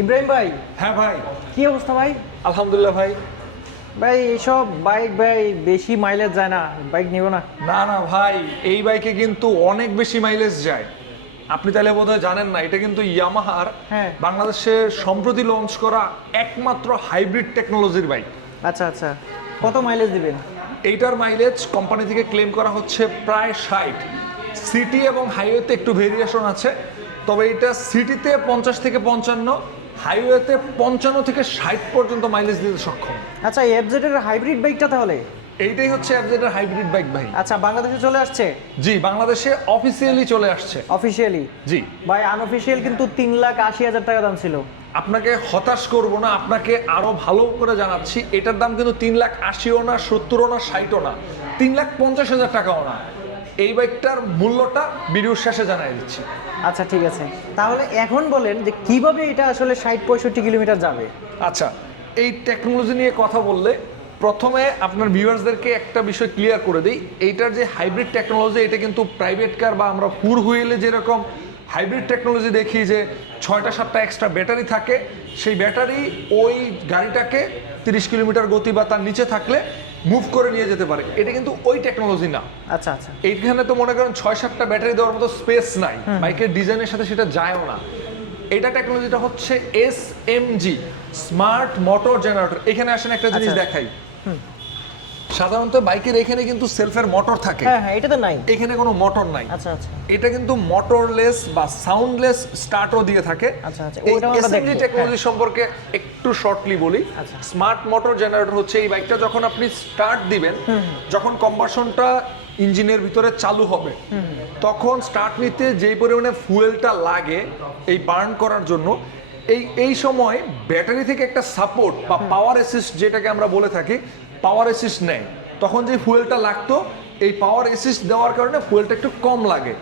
ইব্রাহিম ভাই। হ্যাঁ ভাই। কি অবস্থা ভাই? আলহামদুলিল্লাহ ভাই। ভাই এইসব বাইক ভাই বেশি মাইলেজ যায় না, বাইক নিব না। না না ভাই, এই বাইকে কিন্তু অনেক বেশি মাইলেজ যায়। আপনি তাহলে বোধহয় জানেন না, এটা কিন্তু ইয়ামাহার হ্যাঁ। বাংলাদেশে সম্প্রতি লঞ্চ করা একমাত্র হাইব্রিড টেকনোলজির বাইক। আচ্ছা আচ্ছা, কত মাইলেজ দিবেন? এইটার মাইলেজ কোম্পানি থেকে ক্লেম করা হচ্ছে প্রায় 60। সিটি এবং হাইওয়েতে একটু ভেরিয়েশন আছে, তবে এটা সিটিতে 50 থেকে 55, হাইওয়েতে 55 থেকে 60 পর্যন্ত মাইলেজ দিতে সক্ষম। আচ্ছা, এফজেড এর হাইব্রিড বাইকটা তাহলে? এইটাই হচ্ছে এফজেড এর হাইব্রিড বাইক ভাই। আচ্ছা, বাংলাদেশে চলে আসছে? জি, বাংলাদেশে অফিসিয়ালি চলে আসছে। অফিসিয়ালি? জি ভাই, আনঅফিসিয়াল কিন্তু 3,80,000 টাকা দাম ছিল। আপনাকে হতাশ করব না, আপনাকে আরো ভালো করে জানাচ্ছি, এটার দাম কিন্তু 3,80,000ও না, 70ও না, 60ও না, 3,50,000 টাকাও না। এই বাইকটার মূল্যটা ভিডিওর শেষে জানাই দিচ্ছি। আচ্ছা ঠিক আছে, তাহলে এখন বলেন যে কিভাবে এটা আসলে 60-65 কিলোমিটার যাবে? আচ্ছা, এই টেকনোলজি নিয়ে কথা বললে প্রথমে আপনার ভিউয়ার্সদেরকে একটা বিষয় ক্লিয়ার করে দিই। এইটার যে হাইব্রিড টেকনোলজি, এটা কিন্তু প্রাইভেট কার বা আমরা ফোর হুইলে যেরকম হাইব্রিড টেকনোলজি দেখি যে 6টা-7টা এক্সট্রা ব্যাটারি থাকে, সেই ব্যাটারি ওই গাড়িটাকে 30 কিলোমিটার গতি বা তার নিচে থাকলে মুভ করে নিয়ে যেতে পারে। এটা কিন্তু ওই টেকনোলজি না। আচ্ছা আচ্ছা, এইখানে তো মনে করেন 6-7টা ব্যাটারি দেওয়ার মতো স্পেস নাই, বাইকের ডিজাইনের সাথে সেটা যায়ও না। এটা টেকনোলজিটা হচ্ছে এসএমজি, স্মার্ট মোটর জেনারেটর। এখানে আসেন একটা জিনিস আচ্ছা। দেখাই। সাধারণত বাইকের এখানে কিন্তু সেলফের মোটর থাকে, হ্যাঁ হ্যাঁ, এটা তো নাই। এখানে কোনো মোটর নাই। আচ্ছা আচ্ছা, এটা কিন্তু মোটরলেস বা সাউন্ডলেস স্টার্টও দিয়ে থাকে। আচ্ছা আচ্ছা, এই ওটা আমরা এসএমজি দেখবো। টেকনোলজি সম্পর্কে একটু শর্টলি বলি। আচ্ছা। স্মার্ট মোটর জেনারেটর হচ্ছে এই বাইকটা যখন আপনি স্টার্ট দিবেন, যখন কম্বাসনটা ইঞ্জিনের ভিতরে চালু হবে, তখন স্টার্ট নিতে যেই পরিমাণে ফুয়েলটা লাগে এই বার্ন করার জন্য, এই সময় ব্যাটারি থেকে একটা সাপোর্ট বা পাওয়ার অ্যাসিস্ট যেটাকে আমরা বলে থাকি, পাওয়ার অ্যাসিস্ট নেয়। তখন যে ফুয়েলটা লাগতো, এই পাওয়ার অ্যাসিস্ট দেওয়ার কারণে ফুয়েলটা একটু কম লাগে।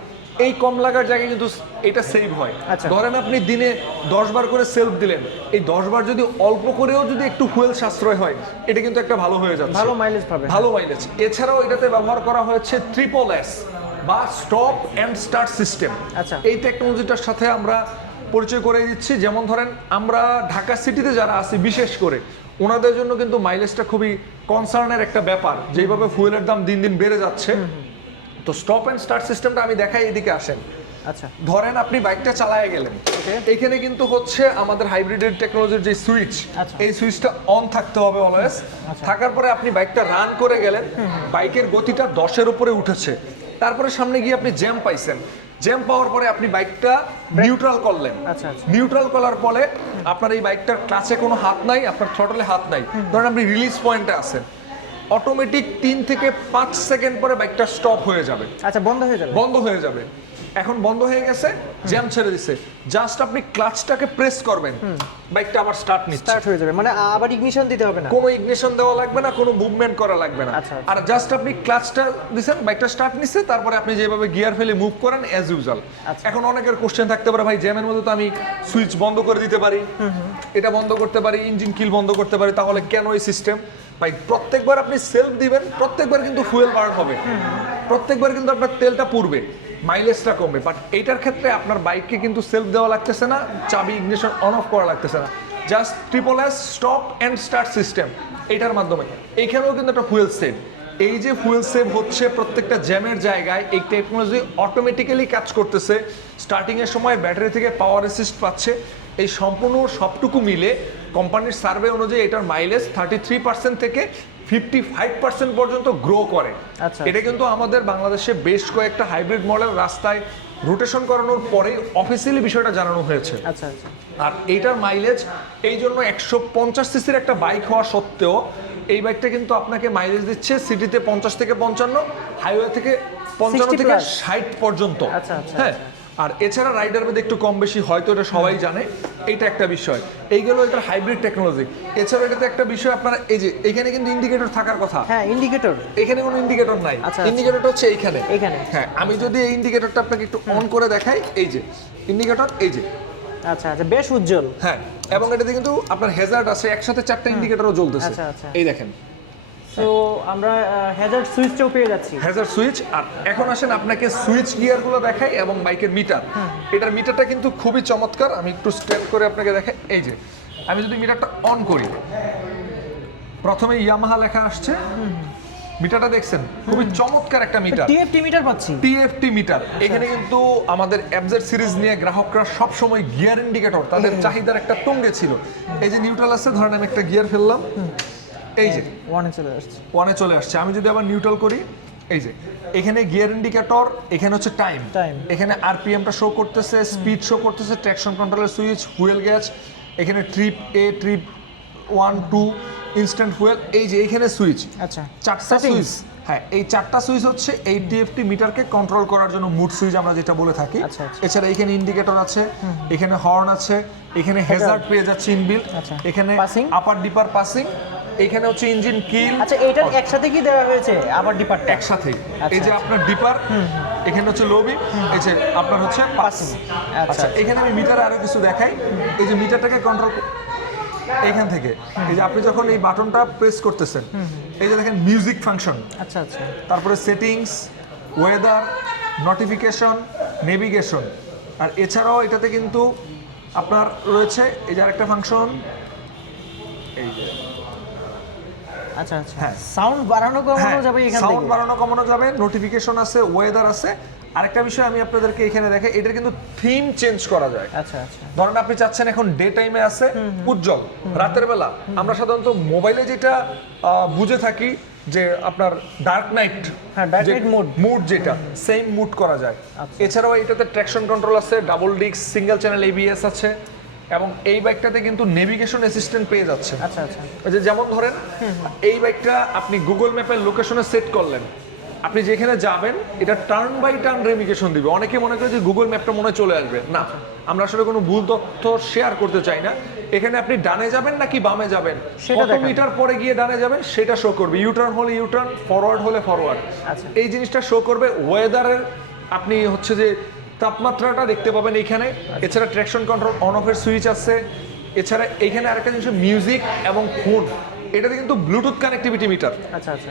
এই কম লাগার জায়গায় কিন্তু এটা সেভ হয়। আচ্ছা। ধরেন আপনি দিনে 10 বার করে সেলফ দিলেন, এই 10 বার যদি অল্প করেও যদি একটু ফুয়েল সাশ্রয় হয়, এটা কিন্তু একটা ভালো হয়ে যাচ্ছে, ভালো মাইলেজ পাবে। ভালো মাইলেজ। এছাড়াও এটাতে ব্যবহার করা হয়েছে ট্রিপল এস বা স্টপ অ্যান্ড স্টার্ট সিস্টেম। আচ্ছা। এই টেকনোলজিটার সাথে আমরা পরিচয় করে দিচ্ছি। যেমন ধরেন আমরা ঢাকা সিটিতে যারা আছি, বিশেষ করে ওনাদের জন্য কিন্তু মাইলেজটা খুবই কনসার্নের একটা ব্যাপার, যেভাবে ফুয়েলের দাম দিন দিন বেড়ে যাচ্ছে। তো স্টপ অ্যান্ড স্টার্ট সিস্টেমটা আমি দেখাই, এদিকে আসেন। আচ্ছা, ধরেন আপনি বাইকটা চালায় গেলেন, এখানে কিন্তু হচ্ছে আমাদের হাইব্রিডের টেকনোলজির যে সুইচ, আচ্ছা। এই সুইচটা অন থাকতে হবে অলওয়েজ। থাকার পরে আপনি বাইকটা রান করে গেলেন, বাইকের গতিটা 10-এর উপরে উঠেছে, তারপরে সামনে গিয়ে আপনি জ্যাম পাইছেন, জ্যাম পাওয়ার পরে আপনি বাইকটা নিউট্রাল করলেন। আচ্ছা আচ্ছা, নিউট্রাল করার পরে আপনার এই বাইকটার ক্লাচে কোনো হাত নাই, আপনার থ্রটলে হাত নাই, ধরেন আপনি রিলিজ পয়েন্টে আছেন, অটোমেটিক 3 থেকে 5 সেকেন্ড পরে বাইকটা স্টপ হয়ে যাবে। আচ্ছা, বন্ধ হয়ে যাবে? বন্ধ হয়ে যাবে। এখন বন্ধ হয়ে গেছে, জ্যাম ছেড়ে দিছে, জাস্ট আপনি ক্লাচটাকে প্রেস করবেন, বাইকটা আবার স্টার্ট নিচ্ছে। স্টার্ট হয়ে যাবে, মানে আবার ইগনিশন দিতে হবে না? কোনো ইগনিশন দেওয়া লাগবে না, কোনো মুভমেন্ট করা লাগবে না। আচ্ছা, আচ্ছা। আর জাস্ট আপনি ক্লাচটা দিছেন, বাইকটা স্টার্ট নিচ্ছে, তারপরে আপনি যেভাবে গিয়ার ফেলে মুভ করেন অ্যাজ ইউজুয়াল। আচ্ছা। এখন অনেকের কোশ্চেন থাকতে পারে, ভাই জ্যামের মধ্যে তো আমি সুইচ বন্ধ করে দিতে পারি, এটা বন্ধ করতে পারি, ইঞ্জিন কিল বন্ধ করতে পারি, তাহলে কেন এই সিস্টেম? ভাই প্রত্যেকবার আপনি সেলফ দিবেন, প্রত্যেকবার কিন্তু ফুয়েল বার্ন হবে, প্রত্যেকবার কিন্তু আপনার তেলটা পুড়বে, মাইলেজটা কমবে। বাট এইটার ক্ষেত্রে আপনার বাইককে কিন্তু সেলফ দেওয়া লাগতেছে না, চাবি ইগনিশন অন অফ করা লাগতেছে না, just triple S stop and start system, এইটার মাধ্যমে। এইখানেও কিন্তু একটা ফুয়েল সেভ। এই যে ফুয়েল সেভ হচ্ছে প্রত্যেকটা জ্যামের জায়গায়, এই টেকনোলজি অটোমেটিক্যালি কাজ করতেছে। স্টার্টিংয়ের সময় ব্যাটারি থেকে পাওয়ার অ্যাসিস্ট পাচ্ছে। এই সম্পূর্ণ সবটুকু মিলে কোম্পানির সার্ভে অনুযায়ী এটার মাইলেজ 33% থেকে 55% পর্যন্ত গ্রো করে। আচ্ছা। এটা কিন্তু আমাদের বাংলাদেশে বেশ কয়েকটা হাইব্রিড মডেল রাস্তায় রোটেশন করানোর পরেই অফিসিয়ালি বিষয়টা জানানো হয়েছে। আচ্ছা আচ্ছা, আর এইটার মাইলেজ এই জন্য 150 সিসির একটা বাইক হওয়া সত্ত্বেও এই বাইকটা কিন্তু আপনাকে মাইলেজ দিচ্ছে সিটিতে 50 থেকে 55, হাইওয়ে থেকে 55 থেকে 60 পর্যন্ত। আচ্ছা আচ্ছা, হ্যাঁ। আর এছাড়া রাইডার বেদে একটু কম বেশি হয়তো, এটা সবাই জানে, এইটা একটা বিষয়। এই গেল এটার হাইব্রিড টেকনোলজি। এছাড়া এটাতে একটা বিষয়, আপনারা এই যে এখানে কিন্তু ইন্ডিকেটর থাকার কথা, হ্যাঁ ইন্ডিকেটর, এখানে কোনো ইন্ডিকেটর নাই। আচ্ছা, ইন্ডিকেটরটা হচ্ছে এইখানে। এখানে? হ্যাঁ, আমি যদি এই ইন্ডিকেটরটা আপনাকে একটু অন করে দেখাই, এই যে ইন্ডিকেটর, এই যে। আচ্ছা আচ্ছা, বেশ উজ্জ্বল। হ্যাঁ, এবং এটাতে কিন্তু আপনার হ্যাজার্ড আছে, একসাথে 4টা ইন্ডিকেটরও জ্বলতেছে। আচ্ছা আচ্ছা, এই দেখেন, সো আমরা হ্যাজার্ড সুইচটাও পেয়ে যাচ্ছি। Hazard switch. আর এখন আসেন আপনাকে সুইচ গিয়ারগুলো দেখাই এবং বাইকের মিটার। এটার মিটারটা কিন্তু খুবই চমৎকার, আমি একটু স্ট্যান্ড করে আপনাকে দেখাই। এই যে আমি যদি মিটারটা অন করি, প্রথমে ইয়ামাহা লেখা আসছে, মিটারটা দেখছেন খুবই চমৎকার একটা মিটার, টিএফটি মিটার পাচ্ছি। TFT metre. এখানে কিন্তু আমাদের এফজেড সিরিজ নিয়ে গ্রাহকরা সব সময় গিয়ার ইন্ডিকেটর তাদের চাহিদার একটা টঙ্গে ছিল। এই যে নিউট্রাল আছে, ধরেন আমি একটা গিয়ার ফেললাম, এই যে ওয়ানে চলে আসছে, ওয়ানে চলে আসছে। আমি যদি আবার নিউট্রাল করি, এই যে এখানে গিয়ার ইন্ডিকেটর, এখানে হচ্ছে টাইম, এখানে আরপিএমটা শো করতেছে, স্পিড শো করতেছে, ট্র্যাকশন কন্ট্রোলের সুইচ, ফুয়েল গ্যাস, এখানে ট্রিপ এ, ট্রিপ 1 2, ইনস্ট্যান্ট ফুয়েল। এই যে এখানে সুইচ, আচ্ছা চারটা সুইচ। হ্যাঁ, এই চারটা সুইচ হচ্ছে এই টিএফটি মিটারকে কন্ট্রোল করার জন্য মুড সুইচ আমরা যেটা বলে থাকি। এছাড়া এখানে ইন্ডিকেটর আছে, এখানে হর্ন আছে, এখানে হ্যাজার্ড পেয়ে যাচ্ছে ইনবিল্ট, এখানে আপার ডিপার পাসিং, এখানে হচ্ছে ইঞ্জিন কিল। আচ্ছা, এইটা একসাথে কি দেওয়া হয়েছে আপার ডিপারটা? একসাথে। এই যে আপনার ডিপার, এখানে হচ্ছে লো বিম, এই যে আপনার হচ্ছে পাসিং। আচ্ছা, এখানে আমি মিটারে আরো কিছু দেখাই। এই যে মিটারটাকে কন্ট্রোল এইখান থেকে, এই যে আপনি যখন এই বাটনটা প্রেস করতেছেন, এই যে দেখেন মিউজিক ফাংশন, আচ্ছা আচ্ছা, তারপরে সেটিংস, ওয়েদার, নোটিফিকেশন, নেভিগেশন। আর এছাড়াও এটাতে কিন্তু আপনার রয়েছে এই যে আরেকটা ফাংশন, এই যে আচ্ছা আচ্ছা, হ্যাঁ, সাউন্ড বাড়ানো কমানো যাবে, এখান থেকে সাউন্ড বাড়ানো কমানো যাবে, নোটিফিকেশন আছে, ওয়েদার আছে। আরেকটা বিষয় আমি আপনাদেরকে এখানে দেখাই, এটা কিন্তু থিম চেঞ্জ করা যায়। আচ্ছা আচ্ছা, ধরেন আপনি চাচ্ছেন এখন ডে টাইমে আছে উজ্জ্বল, রাতের বেলা আমরা সাধারণত মোবাইলে যেটা বুঝে থাকি যে আপনার ডার্ক নাইট, হ্যাঁ, ডার্ক নাইট মুড যেটা সেম মুড করা যায়। এছাড়াও এটাতে ট্র্যাকশন কন্ট্রোল আছে, double disc, single channel ABS আছে, এবং এই বাইকটাতে কিন্তু নেভিগেশন অ্যাসিস্ট্যান্ট পেয়ে যাচ্ছে। আচ্ছা আচ্ছা, যে যেমন ধরেন এই বাইকটা আপনি গুগল ম্যাপের লোকেশনে সেট করলেন, আপনি যেখানে যাবেন এটা টার্ন বাই টার্ন নেভিগেশন দিবে। অনেকে মনে করে যে গুগল ম্যাপটা মনে চলে আসবে, না, আমরা আসলে কোনো ভুল তথ্য শেয়ার করতে চাই না। এখানে আপনি ডানে যাবেন নাকি বামে যাবেন, কত মিটার পরে গিয়ে ডানে যাবেন সেটা শো করবে, ইউটার্ন হলে ইউটার্ন, ফরওয়ার্ড হলে ফরওয়ার্ড, এই জিনিসটা শো করবে। ওয়েদারের আপনি হচ্ছে যে তাপমাত্রাটা দেখতে পাবেন এইখানে। এছাড়া ট্র্যাকশন কন্ট্রোল অন অফের সুইচ আছে। এছাড়া এইখানে আরেকটা জিনিস মিউজিক এবং ফোন, এটাতে কিন্তু ব্লুটুথ কানেক্টিভিটি মিটার। আচ্ছা আচ্ছা,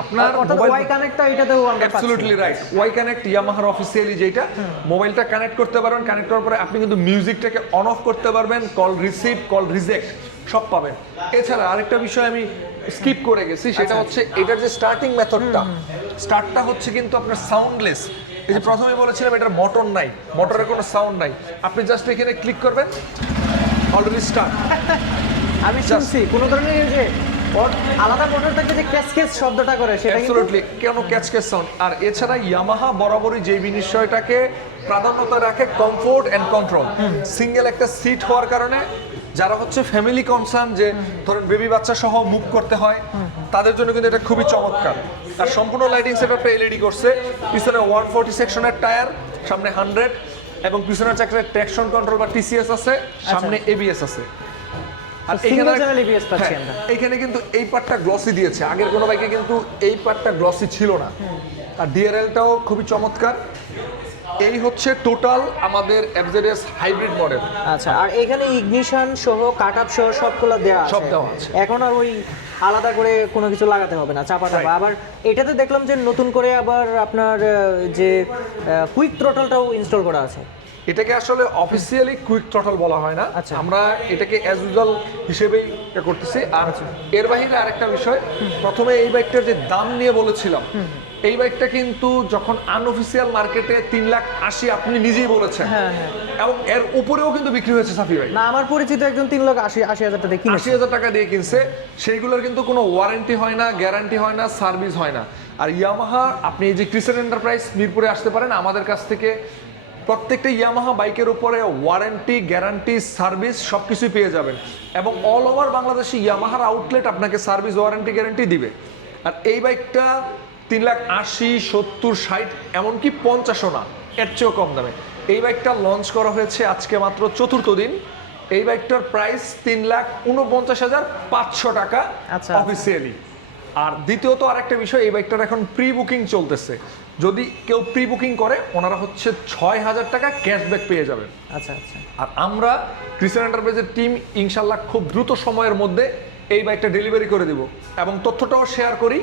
আপনার ওয়াই কানেক্টটা এটাতেও আমরা পাচ্ছি। অ্যাবসলিউটলি রাইট, ওয়াই কানেক্ট ইয়ামাহার অফিসিয়ালি যেটা, মোবাইলটা কানেক্ট করতে পারবেন, কানেক্ট করার পরে আপনি কিন্তু মিউজিকটাকে অন অফ করতে পারবেন, কল রিসিভ, কল রিজেক্ট সব পাবেন। এছাড়া আরেকটা বিষয় আমি স্কিপ করে গেছি, সেটা হচ্ছে এটার যে স্টার্টিং মেথডটা, স্টার্টটা হচ্ছে কিন্তু আপনার সাউন্ডলেস। এই যে প্রথমে বলেছিলাম এটার মোটর নাই, মোটরের কোনো সাউন্ড নাই, আপনি জাস্ট এখানে ক্লিক করবেন, অলরেডি স্টার্ট। আমি শুনছি কোন ধরনের যে আলাদা মোটর থাকে যে ক্যাচ ক্যাচ শব্দটা করে, সেটা অ্যাবসলিউটলি কেন ক্যাচ ক্যাচ সাউন্ড। আর এছাড়া ইয়ামাহা বরাবরই যে বিষয়টাকে প্রাধান্যতা রাখে কমফোর্ট এন্ড কন্ট্রোল। সিঙ্গেল একটা সিট হওয়ার কারণে যারা হচ্ছে ফ্যামিলি কনসার্ন, যে ধরেন বেবি বাচ্চা সহ মুভ করতে হয়, তাদের জন্য কিন্তু এটা খুবই চমৎকার। আর সম্পূর্ণ লাইটিং সেটআপটা এলইডি করছে, পিছনে 140 সেকশনের টায়ার, সামনে 100, এবং পিছনের চাকায় ট্র্যাকশন কন্ট্রোল বা টিসিএস আছে, সামনে এবিএস আছে। আর এখানে কিন্তু এই পার্টটা গ্লসি দিয়েছে, আগের কোনো বাইকে কিন্তু এই পার্টটা গ্লসি ছিল না। আর ডিআরএলটাও খুবই চমৎকার। এই হচ্ছে টোটাল আমাদের এফজেডএস হাইব্রিড মডেল। আচ্ছা, আর এখানে ইগনিশন সহ কাটআপ সহ সবগুলো দেওয়া আছে, সব দেওয়া আছে। এখন আর ওই আলাদা করে কোনো কিছু লাগাতে হবে না, চাপা চাপা। আবার এটাতে দেখলাম যে নতুন করে আবার আপনার যে কুইক থ্রটলটাও ইনস্টল করা আছে। এটাকে আসলে অফিসিয়ালি কুইক থ্রটল বলা হয় না, আমরা এটাকে অ্যাজ ইউজুয়াল হিসেবেই করতেছি। আর এর বাইরে আরেকটা বিষয়, প্রথমে এই বাইকটার যে দাম নিয়ে বলেছিলাম, এই বাইকটা কিন্তু যখন আনঅফিসিয়াল মার্কেটে 3,80,000 আপনি নিজেই বলেছেন, এবং এর উপরেও কিন্তু বিক্রি হয়েছে সাফি ভাই। না, আমার পরিচিত একজন 3,80,000 টাকা দিয়ে কিনেছে, 80,000 টাকা দিয়ে কিনছে। সেইগুলোর কিন্তু কোনো ওয়ারেন্টি হয় না, গ্যারান্টি হয় না, সার্ভিস হয় না। আর ইয়ামাহা, আপনি এই যে ক্রিসেন্ট এন্টারপ্রাইজ মিরপুরে আসতে পারেন, আমাদের কাছ থেকে প্রত্যেকটা ইয়ামাহা বাইকের উপরে ওয়ারেন্টি, গ্যারান্টি, সার্ভিস সবকিছুই পেয়ে যাবেন, এবং অল ওভার বাংলাদেশে ইয়ামাহার আউটলেট আপনাকে সার্ভিস, ওয়ারেন্টি, গ্যারান্টি দিবে। আর এই বাইকটা 3,80,000, 70, 60, এমনকি 50ও না, এর চেয়েও কম দামে এই বাইকটা লঞ্চ করা হয়েছে আজকে মাত্র 4th দিন। এই বাইকটার প্রাইস 3,49,500 টাকা অফিসিয়ালি। আর দ্বিতীয়ত আরেকটা বিষয়, এই বাইকটার এখন প্রি বুকিং চলতেছে, যদি কেউ প্রি বুকিং করে ওনারা হচ্ছে 6,000 টাকা ক্যাশব্যাক পেয়ে যাবেন। আচ্ছা আচ্ছা। আর আমরা ক্রিসেন্ট এন্টারপ্রাইজের টিম ইনশাল্লাহ খুব দ্রুত সময়ের মধ্যে এই বাইকটা ডেলিভারি করে দিব এবং তথ্যটাও শেয়ার করি,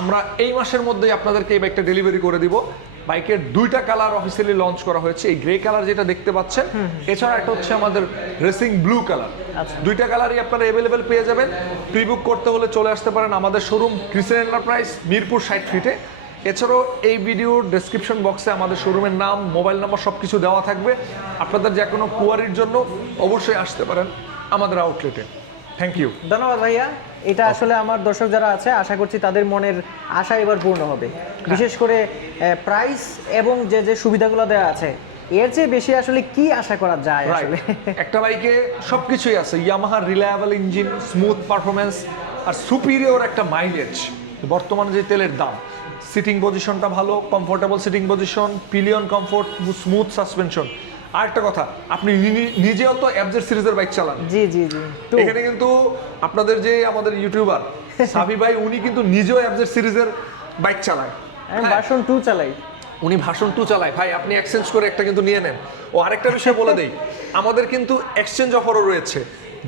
আমরা এই মাসের মধ্যেই আপনাদেরকে এই বাইকটা ডেলিভারি করে দিব। বাইকের দুইটা কালার অফিসিয়ালি লঞ্চ করা হয়েছে, এই গ্রে কালার যেটা দেখতে পাচ্ছেন, এছাড়া একটা হচ্ছে আমাদের রেসিং ব্লু কালার। দুইটা কালারই আপনারা অ্যাভেলেবেল পেয়ে যাবেন। প্রি বুক করতে হলে চলে আসতে পারেন আমাদের শোরুম ক্রিসেন্ট এন্টারপ্রাইজ মিরপুর 60 ফিটে। এছাড়াও এই ভিডিওর ডেসক্রিপশন বক্সে আমাদের শোরুমের নাম, মোবাইল নাম্বার সব কিছু দেওয়া থাকবে। আপনাদের যে কোনো কোয়ারির জন্য অবশ্যই আসতে পারেন আমাদের আউটলেটে। Thank you. ধন্যবাদ ভাইয়া। এটা আসলে আমার দর্শক যারা আছে আশা করছি তাদের মনের আশা এবার পূর্ণ হবে। বিশেষ করে প্রাইস এবং যে যে সুবিধাগুলো দেওয়া আছে এর চেয়ে বেশি আসলে কি আশা করা যায় আসলে। একটা বাইকে সবকিছুই আছে, ইয়ামাহার রিলায়েবল ইঞ্জিন, স্মুথ পারফরমেন্স আর সুপিরিয়র একটা মাইলেজ। বর্তমানে যে তেলের দাম, সিটিং পজিশনটা ভালো, comfortable seating position, pillion comfort, smooth suspension. আর একটা কথা, আপনি নিজেও তো এফজেড সিরিজের বাইক চালান। জি জি জি। এখানে কিন্তু আপনাদের যে আমাদের ইউটিউবার সাবি ভাই, উনি কিন্তু নিজেও এফজেড সিরিজের বাইক চালায়। আমি ভার্সন 2 চালাই। উনি ভার্সন 2 চালায়। ভাই আপনি এক্সচেঞ্জ করে একটা কিন্তু নিয়ে নেন। ও আরেকটা বিষয় বলে দেই, আমাদের কিন্তু এক্সচেঞ্জ অফারও রয়েছে।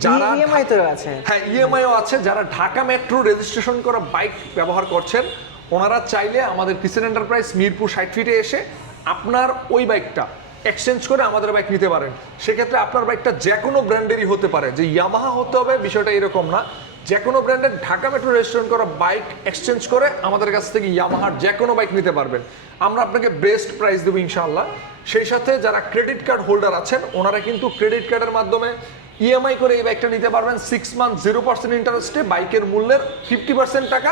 যারা ইএমআই তো আছে। হ্যাঁ, ইএমআইও আছে। যারা ঢাকা মেট্রো রেজিস্ট্রেশন করা বাইক ব্যবহার করছেন, ওনারা চাইলে আমাদের ক্রিসেন্ট এন্টারপ্রাইজ মিরপুর 60 ফিটে এসে আপনার ওই বাইকটা এক্সচেঞ্জ করে আমাদের বাইক নিতে পারেন। সেক্ষেত্রে আপনার বাইকটা যে কোনো ব্র্যান্ডেরই হতে পারে, যে ইয়ামাহা হতে হবে বিষয়টা এরকম না। যে কোনো ব্র্যান্ডের ঢাকা মেট্রো রেজিস্ট্রেশন করা বাইক এক্সচেঞ্জ করে আমাদের কাছ থেকে ইয়ামাহার যে কোনো বাইক নিতে পারবেন। আমরা আপনাকে বেস্ট প্রাইস দেবো ইনশাআল্লাহ। সেই সাথে যারা ক্রেডিট কার্ড হোল্ডার আছেন, ওনারা কিন্তু ক্রেডিট কার্ডের মাধ্যমে ইএমআই করে এই বাইকটা নিতে পারবেন 6 মান্থ 0% ইন্টারেস্টে। বাইকের মূল্যের 50% টাকা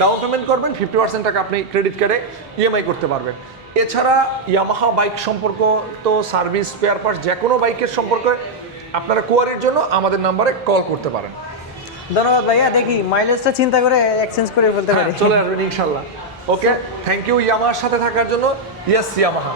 ডাউন পেমেন্ট করবেন, 50% টাকা আপনি ক্রেডিট কার্ডে ইএমআই করতে পারবেন। এছাড়া ইয়ামাহা বাইক সম্পর্ক তো সার্ভিস, স্পেয়ার পার্টস যে কোনো বাইকের সম্পর্কে আপনারা কোয়ারির জন্য আমাদের নাম্বারে কল করতে পারেন। ধন্যবাদ ভাইয়া। দেখি মাইলেজটা চিন্তা করে এক্সচেঞ্জ করে ফেলতে পারি। চলে আসবেন ইনশাল্লাহ। ওকে, থ্যাংক ইউ ইয়ামাহার সাথে থাকার জন্য। Yes Yamaha.